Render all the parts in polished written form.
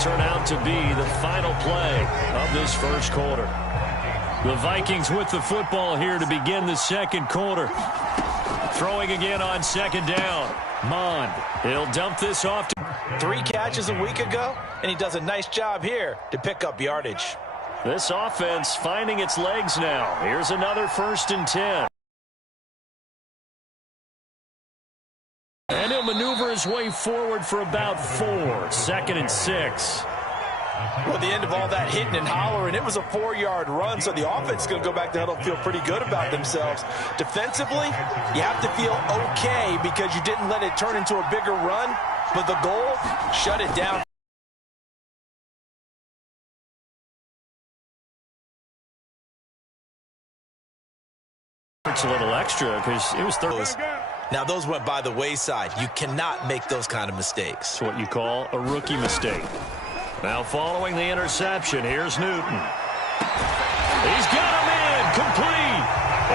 turn out to be the final play of this first quarter. The Vikings with the football here to begin the second quarter. Throwing again on second down. Mond. He'll dump this off to 3 catches a week ago, and he does a nice job here to pick up yardage. This offense finding its legs now. Here's another 1st and 10. And he'll maneuver his way forward for about 4. 2nd and 6. Well, at the end of all that hitting and hollering, it was a 4-yard run, so the offense is going to go back to huddle and feel pretty good about themselves. Defensively, you have to feel okay because you didn't let it turn into a bigger run, but the goal, shut it down. It's a little extra because it was third. Now, those went by the wayside. You cannot make those kind of mistakes. It's what you call a rookie mistake. Now following the interception, here's Newton. He's got him in, complete.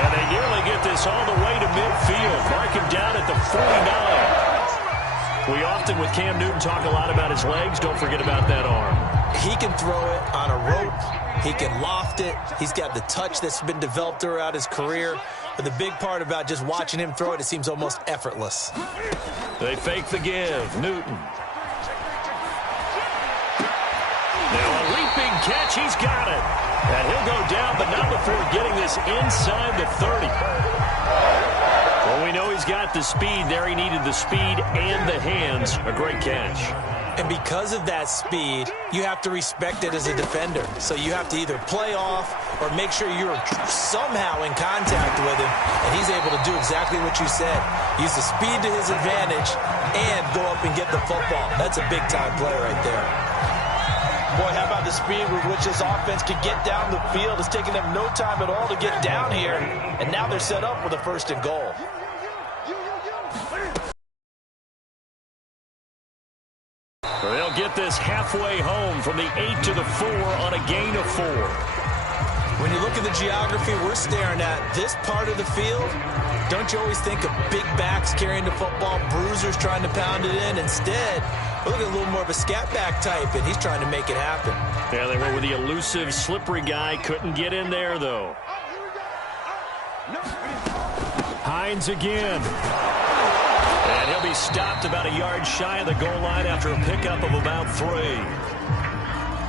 And they nearly get this all the way to midfield. Mark him down at the 49. We often, with Cam Newton, talk a lot about his legs. Don't forget about that arm. He can throw it on a rope. He can loft it. He's got the touch that's been developed throughout his career. But the big part about just watching him throw it, it seems almost effortless. They fake the give. Newton. Now a leaping catch, he's got it. And he'll go down, but not before getting this inside the 30. Well, we know he's got the speed there. He needed the speed and the hands. A great catch. And because of that speed, you have to respect it as a defender. So you have to either play off or make sure you're somehow in contact with him. And he's able to do exactly what you said. Use the speed to his advantage and go up and get the football. That's a big-time play right there. Boy, how about the speed with which this offense can get down the field? It's taking them no time at all to get down here. And now they're set up with a 1st and goal. They'll get this halfway home from the 8 to the 4 on a gain of 4. When you look at the geography we're staring at, this part of the field, don't you always think of big backs carrying the football, bruisers trying to pound it in? Instead, we're looking at a little more of a scat back type, and he's trying to make it happen. Yeah, they were with the elusive, slippery guy. Couldn't get in there, though. Hines again. And he'll be stopped about a yard shy of the goal line after a pickup of about 3.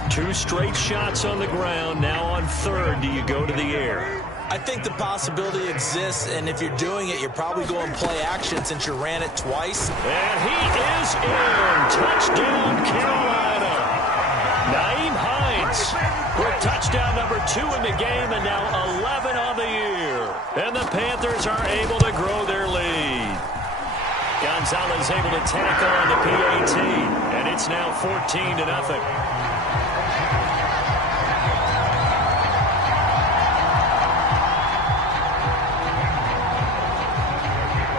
2 straight shots on the ground. Now on 3rd, do you go to the air? I think the possibility exists, and if you're doing it, you're probably going play action since you ran it twice. And he is in. Touchdown, Carolina. Nyheim Hines with touchdown number 2 in the game, and now 11 on the year. And the Panthers are able to grow their lead. Gonzalez able to tack on the PAT, and it's now 14-0.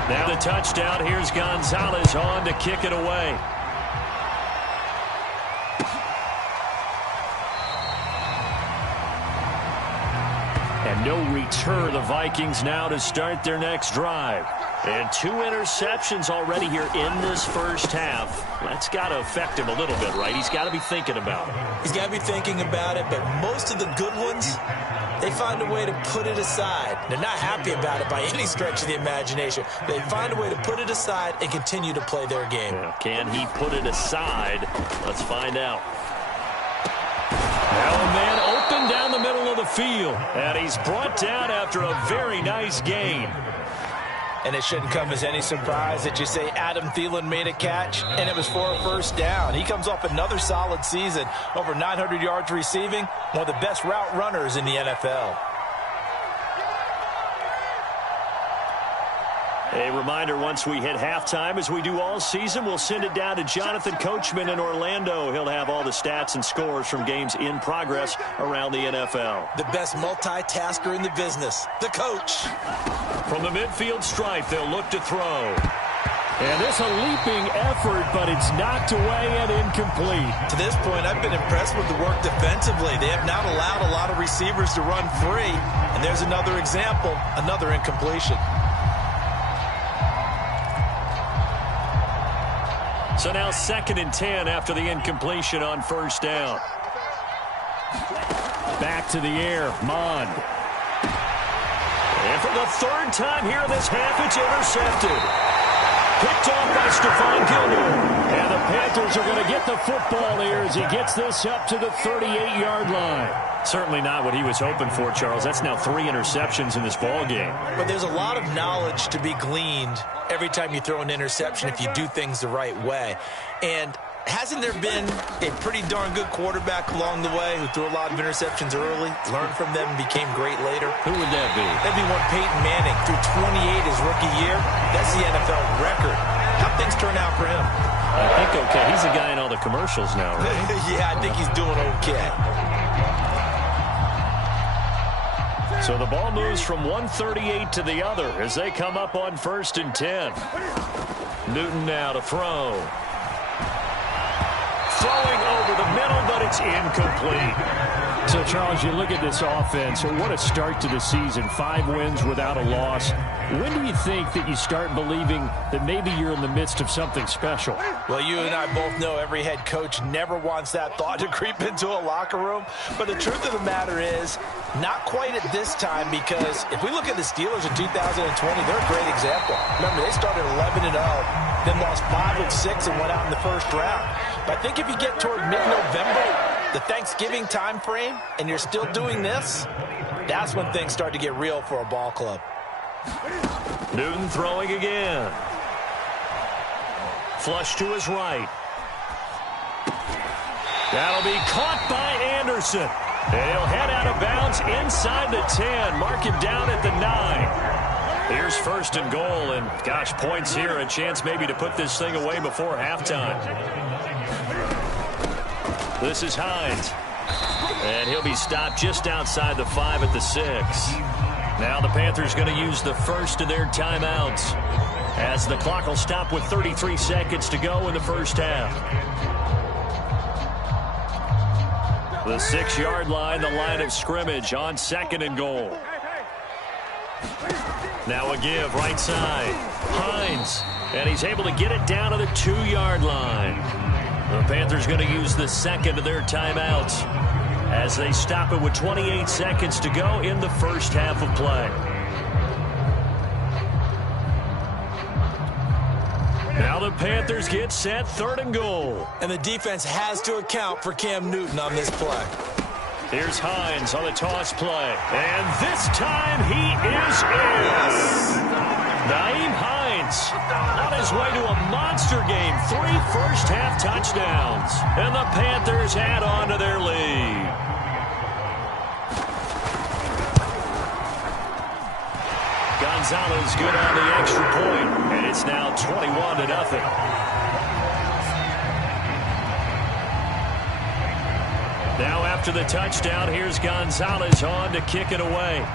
Now the touchdown. Here's Gonzalez on to kick it away. And no return. The Vikings now to start their next drive. And 2 interceptions already here in this first half. That's got to affect him a little bit, right? He's got to be thinking about it. He's got to be thinking about it, but most of the good ones, they find a way to put it aside. They're not happy about it by any stretch of the imagination. They find a way to put it aside and continue to play their game. Yeah, can he put it aside? Let's find out. Now a man open down the middle of the field. And he's brought down after a very nice gain. And it shouldn't come as any surprise that you say Adam Thielen made a catch, and it was for a 1st down. He comes off another solid season, over 900 yards receiving, one of the best route runners in the NFL. A reminder, once we hit halftime, as we do all season, we'll send it down to Jonathan Coachman in Orlando. He'll have all the stats and scores from games in progress around the NFL. The best multitasker in the business, the coach. From the midfield stripe, they'll look to throw. And this a leaping effort, but it's knocked away and incomplete. To this point, I've been impressed with the work defensively. They have not allowed a lot of receivers to run free. And there's another example, another incompletion. So now 2nd and 10 after the incompletion on first down. Back to the air, Mond. And for the 3rd time here in this half, it's intercepted. Picked off by Stephon Gilmore. And the Panthers are going to get the football here as he gets this up to the 38-yard line. Certainly not what he was hoping for, Charles. That's now 3 interceptions in this ball game. But there's a lot of knowledge to be gleaned every time you throw an interception if you do things the right way. And hasn't there been a pretty darn good quarterback along the way who threw a lot of interceptions early, learned from them, and became great later? Who would that be? That'd be one Peyton Manning. Threw 28 his rookie year. That's the NFL record. How'd things turn out for him? I think okay. He's the guy in all the commercials now, right? Yeah, I think he's doing okay. So the ball moves from 138 to the other as they come up on 1st and 10. Newton now to throw. Throwing over the middle, but it's incomplete. So, Charles, you look at this offense, what a start to the season. 5 wins without a loss. When do you think that you start believing that maybe you're in the midst of something special? Well, you and I both know every head coach never wants that thought to creep into a locker room. But the truth of the matter is, not quite at this time, because if we look at the Steelers in 2020, they're a great example. Remember, they started 11-0, then lost 5 of 6 and went out in the first round. But I think if you get toward mid-November, the Thanksgiving time frame, and you're still doing this, that's when things start to get real for a ball club. Newton throwing again. Flush to his right. That'll be caught by Anderson. And he'll head out of bounds inside the 10. Mark him down at the 9. Here's 1st and goal, and gosh, points here. A chance maybe to put this thing away before halftime. This is Hines. And he'll be stopped just outside the 5 at the 6. Now the Panthers going to use the first of their timeouts as the clock will stop with 33 seconds to go in the first half. The 6-yard line, the line of scrimmage on 2nd and goal. Now a give right side. Hines. And he's able to get it down to the 2-yard line. The Panthers going to use the 2nd of their timeouts as they stop it with 28 seconds to go in the first half of play. Now the Panthers get set, 3rd and goal. And the defense has to account for Cam Newton on this play. Here's Hines on the toss play. And this time he is in. Nyheim Hines on his way to a monster game. 3 first-half touchdowns. And the Panthers add on to their lead. Gonzalez good on the extra point, and it's now 21-0. Now after the touchdown, here's Gonzalez on to kick it away.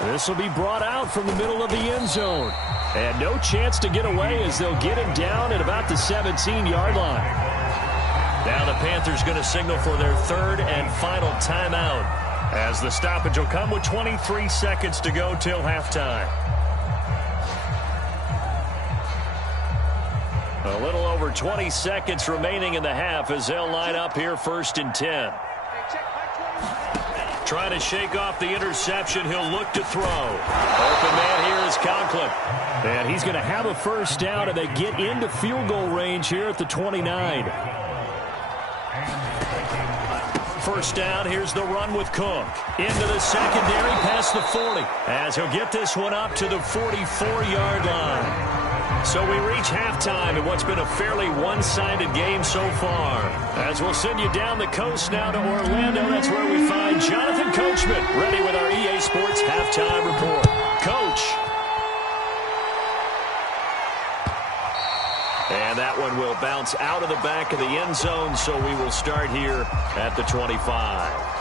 This will be brought out from the middle of the end zone. And no chance to get away as they'll get him down at about the 17-yard line. Now the Panthers going to signal for their 3rd and final timeout, as the stoppage will come with 23 seconds to go till halftime. A little over 20 seconds remaining in the half as they'll line up here 1st and 10. Trying to shake off the interception. He'll look to throw. Open man here is Conklin. And he's going to have a first down, and they get into field goal range here at the 29. First down, here's the run with Cook. Into the secondary, past the 40. As he'll get this one up to the 44-yard line. So we reach halftime in what's been a fairly one-sided game so far. As we'll send you down the coast now to Orlando, that's where we find Jonathan Coachman, ready with our EA Sports Halftime Report. Coach. And that one will bounce out of the back of the end zone, so we will start here at the 25.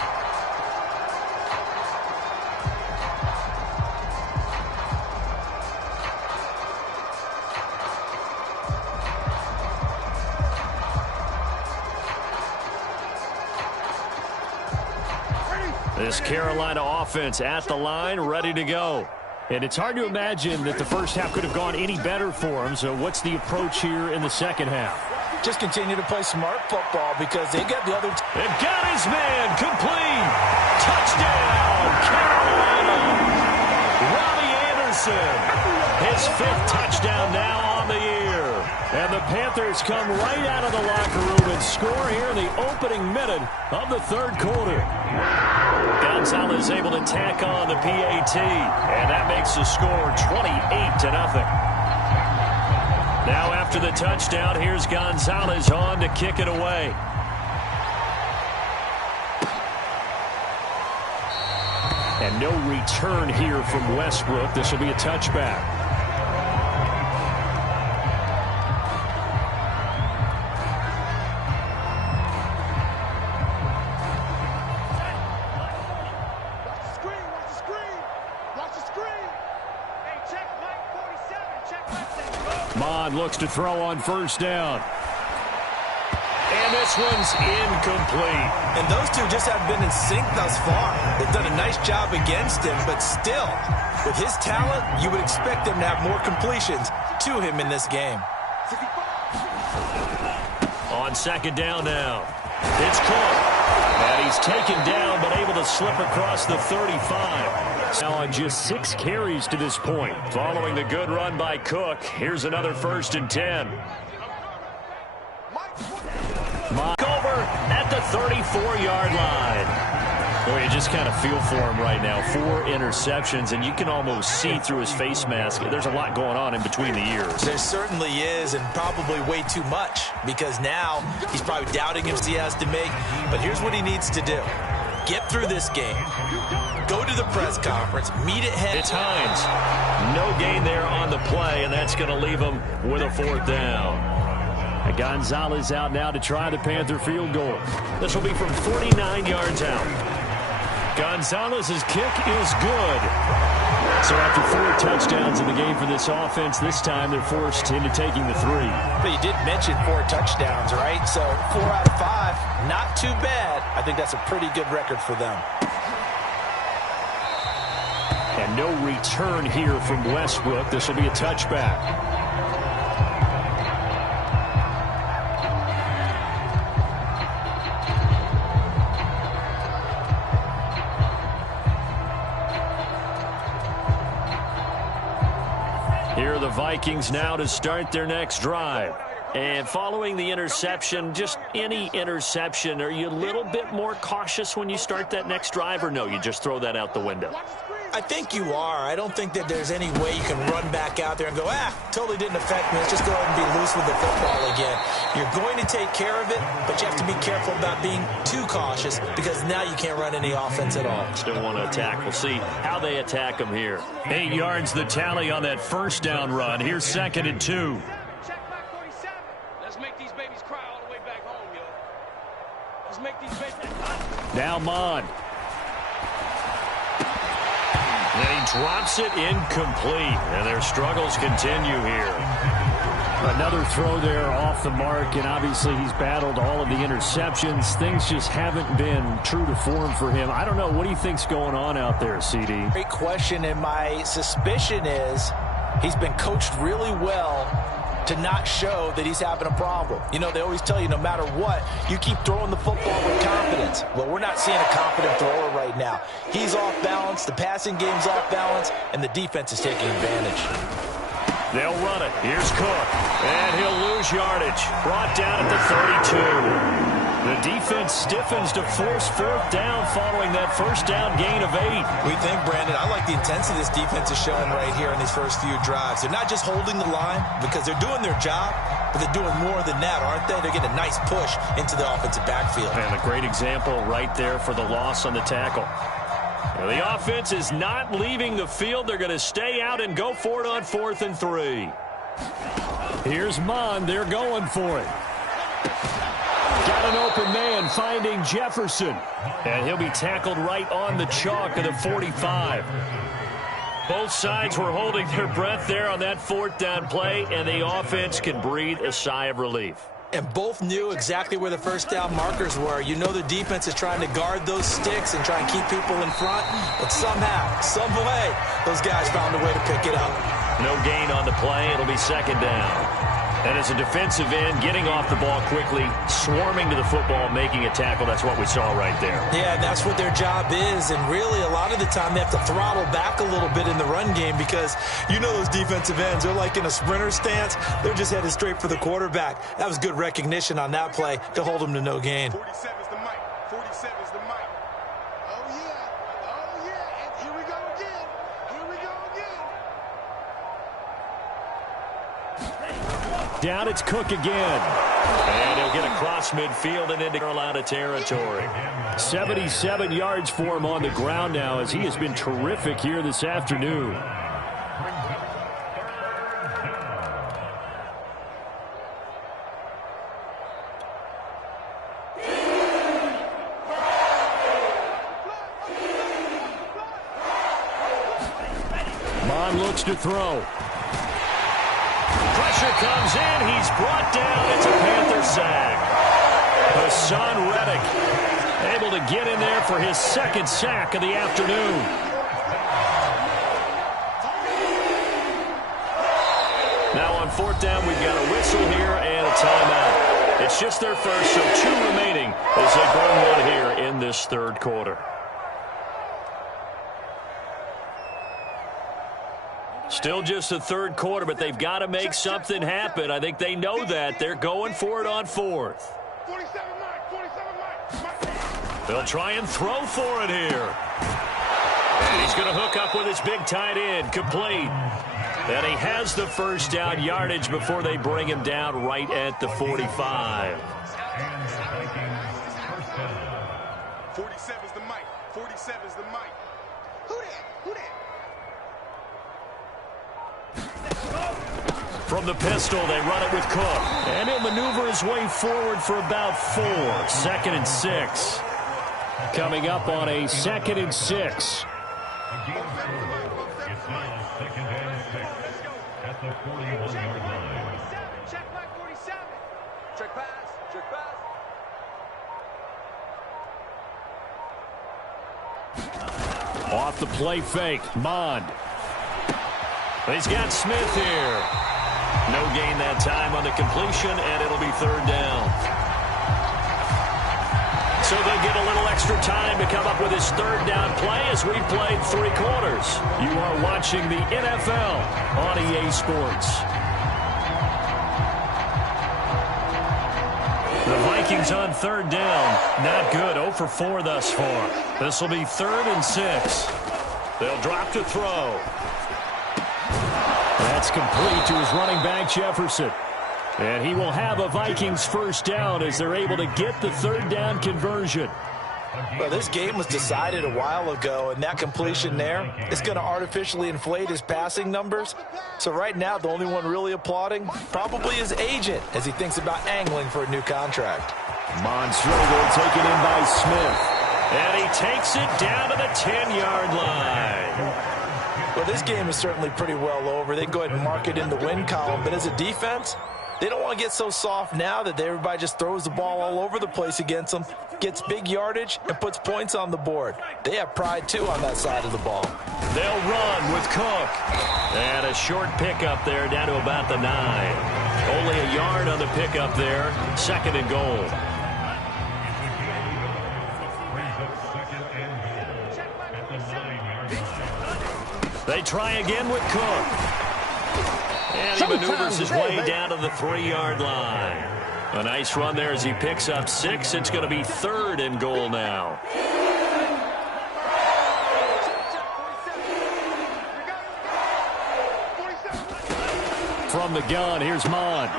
This Carolina offense at the line, ready to go. And it's hard to imagine that the first half could have gone any better for them. So what's the approach here in the second half? Just continue to play smart football because they got the other. They've got his man complete. Touchdown, Carolina. Robbie Anderson, his 5th touchdown now on the year. And the Panthers come right out of the locker room and score here in the opening minute of the 3rd quarter. Gonzalez able to tack on the PAT, and that makes the score 28-0. Now after the touchdown, here's Gonzalez on to kick it away. And no return here from Westbrook. This will be a touchback. Looks to throw on first down. And this one's incomplete. And those two just have been in sync thus far. They've done a nice job against him, but still, with his talent, you would expect them to have more completions to him in this game. On second down now. It's Cook. And he's taken down, but able to slip across the 35. Now on just 6 carries to this point. Following the good run by Cook, here's another 1st and 10. Mike over at the 34-yard line. Boy, you just kind of feel for him right now. 4 interceptions, and you can almost see through his face mask. There's a lot going on in between the ears. There certainly is, and probably way too much, because now he's probably doubting him he has to make. But here's what he needs to do. Get through this game. Go to the press conference. Meet it head. It's Hines. No gain there on the play, and that's going to leave him with a 4th down. And Gonzalez out now to try the Panther field goal. This will be from 49 yards out. Gonzalez's kick is good. So after 4 touchdowns in the game for this offense, this time they're forced into taking the 3. But you did mention 4 touchdowns, right? So 4 out of 5, not too bad. I think that's a pretty good record for them. And no return here from Westbrook. This will be a touchback. Here are the Vikings now to start their next drive. And following the interception, just any interception, are you a little bit more cautious when you start that next drive, or no, you just throw that out the window? I think you are. I don't think that there's any way you can run back out there and go, totally didn't affect me. Let's just go ahead and be loose with the football again. You're going to take care of it, but you have to be careful about being too cautious because now you can't run any offense at all. Still want to attack. We'll see how they attack them here. 8 yards the tally on that first down run. Here's 2nd and 2. Check back 47. Let's make these babies cry all the way back home, yo. Let's make these babies. Now Mon. And he drops it incomplete. And their struggles continue here. Another throw there off the mark, and obviously he's battled all of the interceptions. Things just haven't been true to form for him. I don't know. What do you think's going on out there, CD? Great question, and my suspicion is he's been coached really well to not show that he's having a problem. You know, they always tell you no matter what, you keep throwing the football with confidence. Well, we're not seeing a confident thrower right now. He's off balance, the passing game's off balance, and the defense is taking advantage. They'll run it. Here's Cook. And he'll lose yardage. Brought down at the 32. The defense stiffens to force 4th down following that first down gain of 8. We think, Brandon, I like the intensity this defense is showing right here in these first few drives. They're not just holding the line because they're doing their job, but they're doing more than that, aren't they? They're getting a nice push into the offensive backfield. And a great example right there for the loss on the tackle. Now, the offense is not leaving the field. They're going to stay out and go for it on 4th and 3. Here's Mon. They're going for it. Got an open man finding Jefferson. And he'll be tackled right on the chalk of the 45. Both sides were holding their breath there on that 4th down play, and the offense can breathe a sigh of relief. And both knew exactly where the first down markers were. You know the defense is trying to guard those sticks and try and keep people in front. But somehow, some way, those guys found a way to pick it up. No gain on the play. It'll be second down. And as a defensive end, getting off the ball quickly, swarming to the football, making a tackle, that's what we saw right there. Yeah, that's what their job is. And really, a lot of the time, they have to throttle back a little bit in the run game because you know those defensive ends, they're like in a sprinter stance. They're just headed straight for the quarterback. That was good recognition on that play to hold them to no gain. 47 is the mic. 47 is the mic. Oh, yeah. Oh, yeah. And here we go again. Here we go again. Down it's Cook again. And he'll get across midfield and into Carolina territory. 77 yards for him on the ground now as he has been terrific here this afternoon. Mon looks to throw. Pressure comes in. He's brought down. It's a Panther sack. Hassan Reddick able to get in there for his second sack of the afternoon. Now on fourth down, we've got a whistle here and a timeout. It's just their first, so 2 remaining as they burn one here in this third quarter. Still just the third quarter, but they've got to make something happen. I think they know that. They're going for it on fourth. 47 mic. They'll try and throw for it here. And he's going to hook up with his big tight end. Complete. And he has the first down yardage before they bring him down right at the 45. 47 is the mic. 47 is the mic. Who that? Who that? From the pistol, they run it with Cook. And he'll maneuver his way forward for about 4. 2nd and 6. Coming up on a 2nd and 6. Check back 47. Check pass. Check pass. Off the play fake. Mond. He's got Smith here. No gain that time on the completion, and it'll be third down. So they'll get a little extra time to come up with his third down play as we've played 3 quarters. You are watching the NFL on EA Sports. The Vikings on third down. Not good. 0 for 4 thus far. This will be 3rd and 6. They'll drop to throw. That's complete to his running back, Jefferson. And he will have a Vikings first down as they're able to get the third down conversion. Well, this game was decided a while ago, and that completion there is going to artificially inflate his passing numbers. So right now, the only one really applauding probably his agent as he thinks about angling for a new contract. Monstrego taken in by Smith. And he takes it down to the 10-yard line. Well, this game is certainly pretty well over. They can go ahead and mark it in the win column. But as a defense, they don't want to get so soft now that everybody just throws the ball all over the place against them, gets big yardage, and puts points on the board. They have pride, too, on that side of the ball. They'll run with Cook. And a short pickup there down to about the 9. Only a yard on the pickup there. 2nd and goal. They try again with Cook. And he maneuvers his way down to the 3-yard line. A nice run there as he picks up 6. It's going to be 3rd and goal now. From the gun, here's Mond.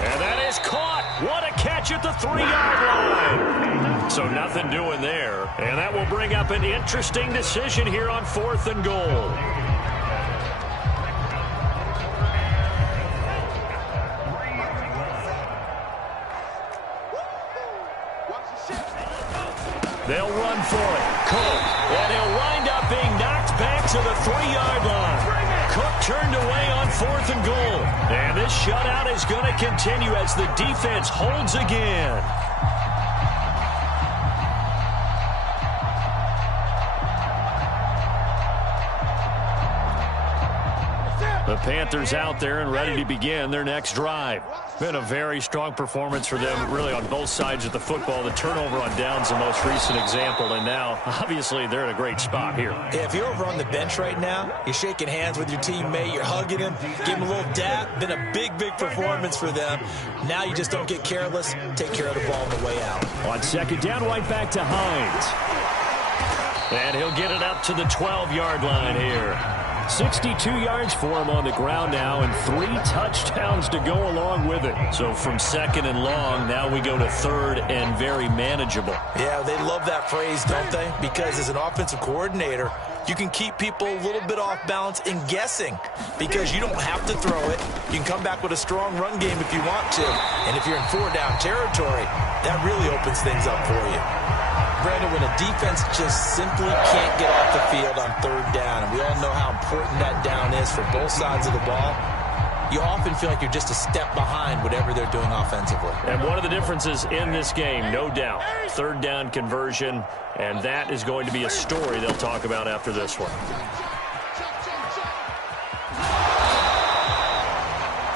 And that is caught. What a catch at the 3-yard line. So nothing doing there. And that will bring up an interesting decision here on 4th and goal. They'll run for it. Cook. And he'll wind up being knocked back to the 3-yard line. Cook turned away on 4th and goal. And this shutout is going to continue as the defense holds again. The Panthers out there and ready to begin their next drive. Been a very strong performance for them, really, on both sides of the football. The turnover on downs the most recent example, and now, obviously, they're in a great spot here. Yeah, if you're over on the bench right now, you're shaking hands with your teammate, you're hugging him, give him a little dap. Been a big, big performance for them. Now you just don't get careless. Take care of the ball on the way out. On 2nd down, right back to Hines. And he'll get it up to the 12-yard line here. 62 yards for him on the ground now, and 3 touchdowns to go along with it. So from 2nd and long, now we go to 3rd and very manageable. Yeah, they love that phrase, don't they? Because as an offensive coordinator, you can keep people a little bit off balance and guessing because you don't have to throw it. You can come back with a strong run game if you want to. And if you're in 4-down territory, that really opens things up for you. Brandon, when a defense just simply can't get off the field on 3rd down, and we all know how important that down is for both sides of the ball, you often feel like you're just a step behind whatever they're doing offensively. And one of the differences in this game, no doubt, 3rd down conversion, and that is going to be a story they'll talk about after this one.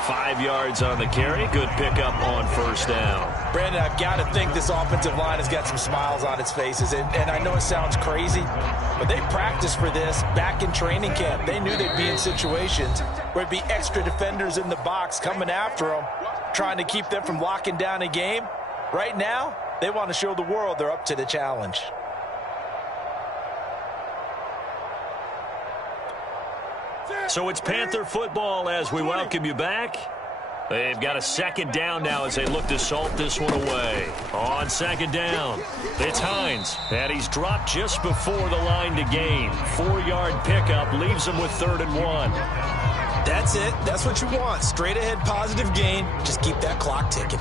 5 yards on the carry. Good pickup on 1st down. Brandon, I've got to think this offensive line has got some smiles on its faces. And I know it sounds crazy, but they practiced for this back in training camp. They knew they'd be in situations where it'd be extra defenders in the box coming after them, trying to keep them from locking down a game. Right now, they want to show the world they're up to the challenge. So it's Panther football as we welcome you back. They've got a 2nd down now as they look to salt this one away. On 2nd down, it's Hines, and he's dropped just before the line to gain. 4-yard pickup leaves him with 3rd and 1. That's it. That's what you want. Straight ahead positive gain. Just keep that clock ticking.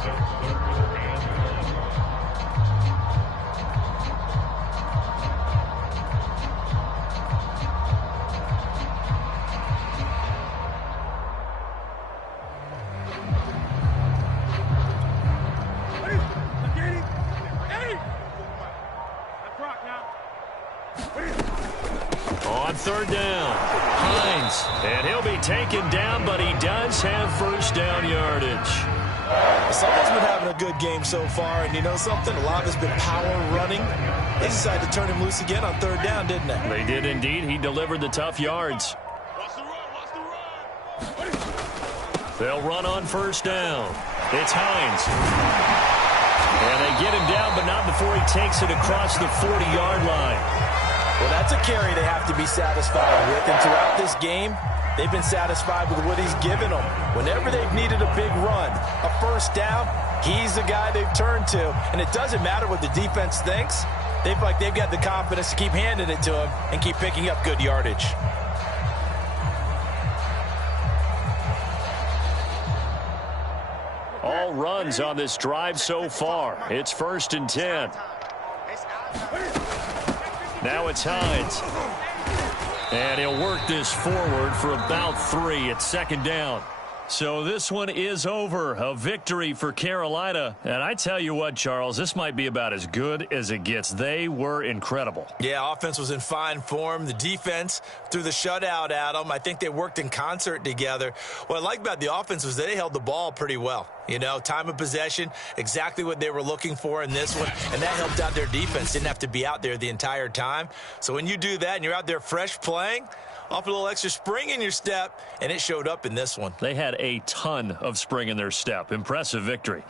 On 3rd down, Hines, and he'll be taken down, but he does have 1st down yardage. Someone's been having a good game so far, and you know something? A lot of it's been power running. They decided to turn him loose again on 3rd down, didn't they? They did indeed. He delivered the tough yards. They'll run on 1st down. It's Hines. And they get him down, but not before he takes it across the 40-yard line. Well, that's a carry they have to be satisfied with. And throughout this game, they've been satisfied with what he's given them. Whenever they've needed a big run, a 1st down, he's the guy they've turned to. And it doesn't matter what the defense thinks. They feel like they've got the confidence to keep handing it to him and keep picking up good yardage. All runs on this drive so far. It's 1st and 10. Now it's Hines. And he'll work this forward for about 3 at 2nd down. So this one is over. A victory for Carolina. And I tell you what, Charles, this might be about as good as it gets. They were incredible. Yeah, offense was in fine form. The defense threw the shutout at them. I think they worked in concert together. What I like about the offense was they held the ball pretty well. You know, time of possession, exactly what they were looking for in this one. And that helped out their defense. Didn't have to be out there the entire time. So when you do that and you're out there fresh playing, off a little extra spring in your step, and it showed up in this one. They had a ton of spring in their step. Impressive victory.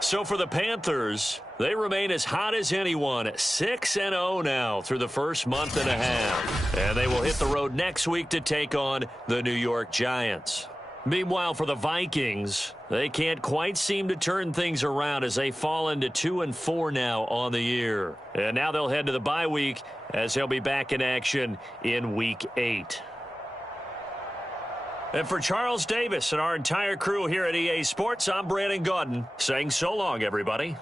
So for the Panthers, they remain as hot as anyone, 6-0 now through the first month and a half. And they will hit the road next week to take on the New York Giants. Meanwhile, for the Vikings, they can't quite seem to turn things around as they fall into 2-4 now on the year. And now they'll head to the bye week as they'll be back in action in Week 8. And for Charles Davis and our entire crew here at EA Sports, I'm Brandon Gaudin saying so long, everybody.